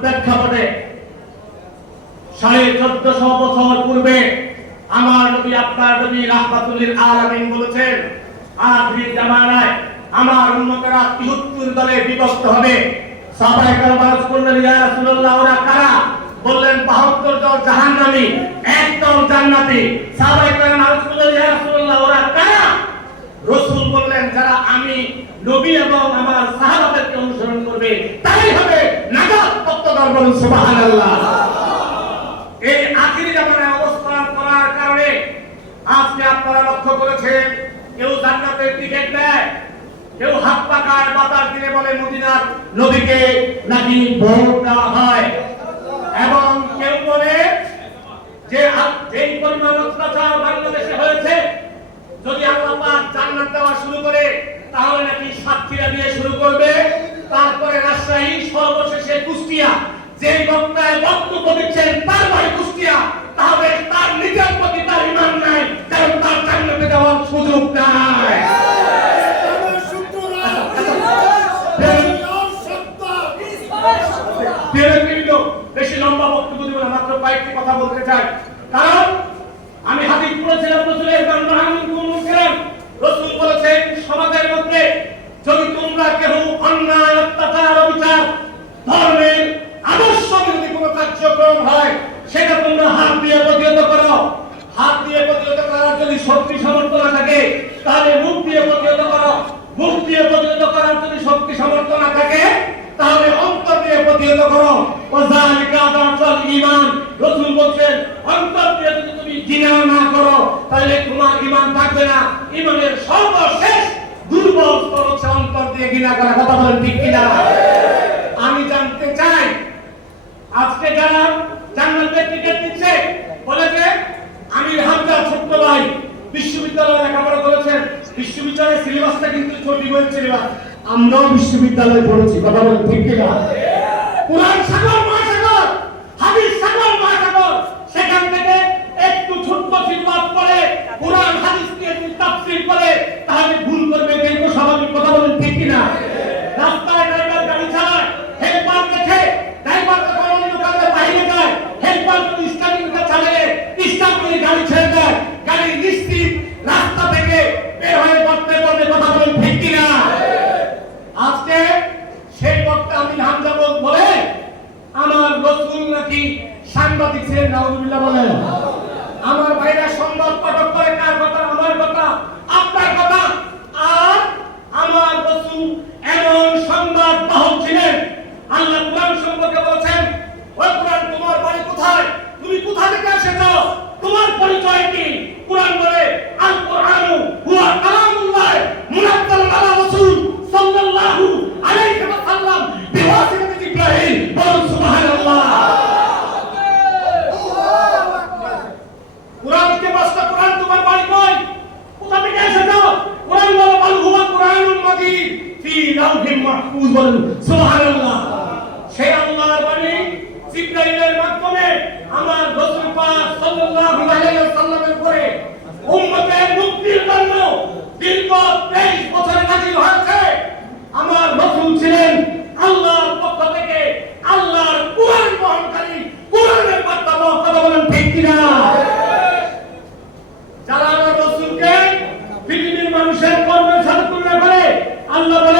প্রেক্ষাপটে সাড়ে চোদ্দশো বছর পূর্বে আমার নবী, আপনার নবী রাহমাতুল্লিল আলামিন বলেছেন আখরি জামানায় আমার উম্মতেরা তিহত্তর দলে বিভক্ত হবে। সাহাবায়ে কেরাম করলেন, ইয়া ওরা কারা? বললেন 72 জন জাহান্নামী এক দল জান্নাতি। সাহাবায়ে কেরাম আরজ করলেন, ইয়া ওরা কারা? রসুল বললেন, যারা আমি নবী এবং আমার সাহাবাদেরকে অনুসরণ করবে তাই হবে বলুন, সুবহানাল্লাহ। এই আখিরি জামানায় অবস্থান করার কারণে আজকে আপনারা লক্ষ্য করেছেন, কেউ জান্নাতের টিকিট দেয়, কেউ হাত পাকার বাতাস দিলে বলে মদিনার নবীকে নাকি ভোট দেওয়া হয়। এবং কেউ বলে যে যেই পরিমাণ অত্যাচার বাংলাদেশে হয়েছে যদি আল্লাহ পাক জান্নাত দেওয়া শুরু করে তাহলে নাকি সাতক্ষীরা দিয়ে শুরু করবে তারপরে রাজশাহী সর্বশেষে কুষ্টিয়া যে বক্তায় বক্তব্য দিচ্ছেন তার বাড়ি কুষ্টিয়া, তাহলে তার নিজের প্রতি তার ইমান নাই, কারণ তার জান্নাতে যাওয়ার সুযোগ নাই। বেশি লম্বা বক্তব্য দিব না, মাত্র কয়েকটি কথা বলতে চাই। কারণ আমি হাদিস পড়েছিলাম রসুলের রসুল বলেছেন, সমাজের মধ্যে যদি তোমরা কেউ অন্যায় অত্যাচার অবিচার ধর্মের আদর্শ বিরোধী কোনো কার্যক্রম হয় সেটা তোমরা হাত দিয়ে প্রতিহত করো হাত দিয়ে প্রতিহত করার যদি শক্তি সামর্থ্য না থাকে তাহলে মুখ দিয়ে প্রতিহত করো মুখ দিয়ে প্রতিহত করার যদি শক্তি সামর্থ্য না থাকে, তাহলে অন্তর দিয়ে প্রতিহত করো। ঈমান। রাসূল বলেন অন্তর দিয়ে যদি তুমি জিনা না করো, তাহলে তোমার ঈমান থাকবে না। ঈমানের সর্বশেষ দুর্বল স্তর হচ্ছে অন্তর দিয়ে করা। কথা বলেন ঠিক আমি জানতে চাই, আজকে যারা জান্নাতের টিকিট দিচ্ছে আমি হামজা ছোট্ট ভাই বিশ্ববিদ্যালয়ে লেখাপড়া করেছেন। বিশ্ববিদ্যালয়ের সিলেবাসটা কিন্তু ছোট বইয়ের সিলেবাস। আমরাও বিশ্ববিদ্যালয়ে পড়েছি কথা বলেন ঠিক কিনা? কোরআন সাগর মহাসাগর হাদিস সাগর মহাসাগর সেখান থেকে একটু ছোট্ট সিলেবাস পড়ে কোরআন হাদিস নিয়ে যদি তাফসীর করে তাহলে ভুল করবে দেখো স্বাভাবিক কথা বলেন ঠিক কিনা রাস্তায় ড্রাইভার গাড়ি চালায় হেলপার দেখে ড্রাইভার যখন অন্য কাজে বাইরে যায় হেলপার যদি স্টার্টিংটা চালায় স্টার্ট করে গাড়ি ছেড়ে দেয় গাড়ি নিশ্চিত রাস্তা থেকে বের হয়ে পড়তে পড়তে কথা বলেন ঠিক কিনা আজকে সেই বক্তা আমি হামজা বল বলে আমার রসুল নাকি সাংবাদিক ছিলেন নাউজুবিল্লাহ বলেন আমার ভাইরা সংবাদ পাঠক করে কার কথা আমার কথা আপনার কথা আর আমার রসুল এমন সংবাদ বাহক ছিলেন আল্লাহ কোরআন সম্পর্কে বলেছেন ওই কোরআন তোমার বাড়ি কোথায় তুমি কোথা থেকে এসেছ তোমার পরিচয় কি কোরআন বলে আল কোরআনু হুয়া কালামুল্লাহ মুনাজ্জাল আলা রাসূল সাল্লাল্লাহু আলাইহি ওয়াসাল্লাম বিওয়াসিতাতি জিবরাইল বলুন সুবহানাল্লাহ কোরআনকে বাস্তা কোরআন তোমার বাড়ি কই কোথা থেকে এসেছ কোরআন বলে বল হুয়া কোরআনুল মাজিদ ফি লাউহিম মাহফুজ বলুন সুবহানাল্লাহ। সেই আল্লাহর বাণী জিবরাইলের মাধ্যমে আমার রাসূল পাক সাল্লাল্লাহু আলাইহি ওয়াসাল্লামের উপরে উম্মতের মুক্তির জন্য দীর্ঘ 23 বছর নাজিল হয়েছে। আমার রাসূল ছিলেন আল্লাহর পক্ষ থেকে আল্লাহর কোরআন বহনকারী কোরআনের বার্তা বহন কথা বলেন ঠিক কিনা? যারা আমার রসুলকে পৃথিবীর মানুষের কর্মের সাথে তুলনা করে, আল্লাহ বলেন লা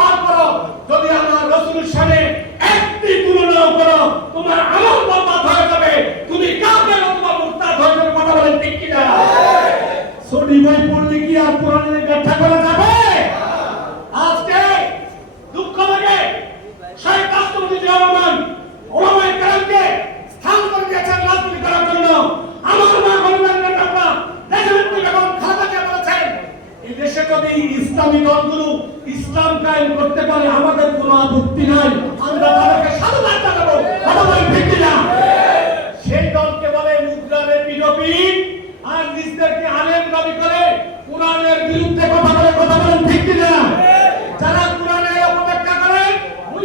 যদি আমার রসুলের সামনে একটি তুলনাও করো তোমার আমল বরবাদ হয়ে নয়, আমরা তাদেরকে স্বাধীনতা জানাব অথবাই ভিত্তি না। সেই দলকে বলে মুদ্রারে বিজেপি, আর নিজদেরকে আলেম দাবি করে কোরআনের বিরুদ্ধে কথা বলে, কথা বলেন ভিত্তি না। যারা কোরআনের অপেক্ষা করে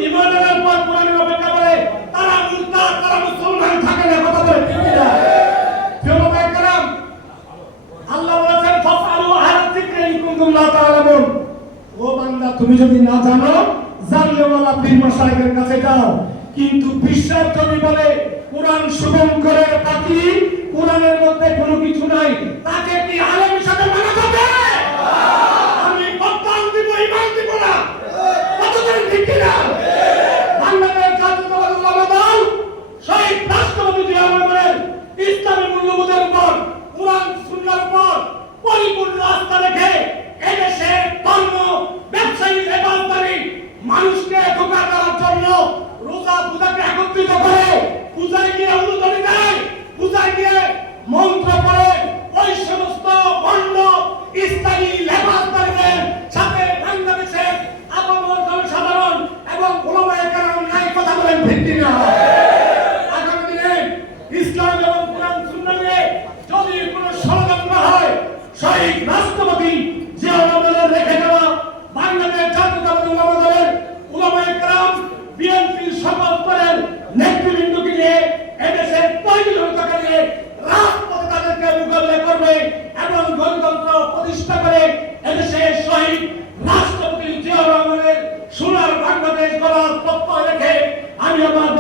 ইমানের পর কোরআনের অপেক্ষা করে, তারা মুদ্রা তারা মুসলমান থাকে না, কথা বলে ভিত্তি না। আল্লাহ বলেছেন ফাসালু আহাল যিকরি ইন ও বান্দা, তুমি যদি না জানো জানলেওয়ালা পীর সাহেবের কাছে যাও। কিন্তু বিশ্বাস যদি বলে, কোরআন করে পাখি, কোরআনের মধ্যে কোনো কিছু নাই, তাকে কি আলেম সাথে yaban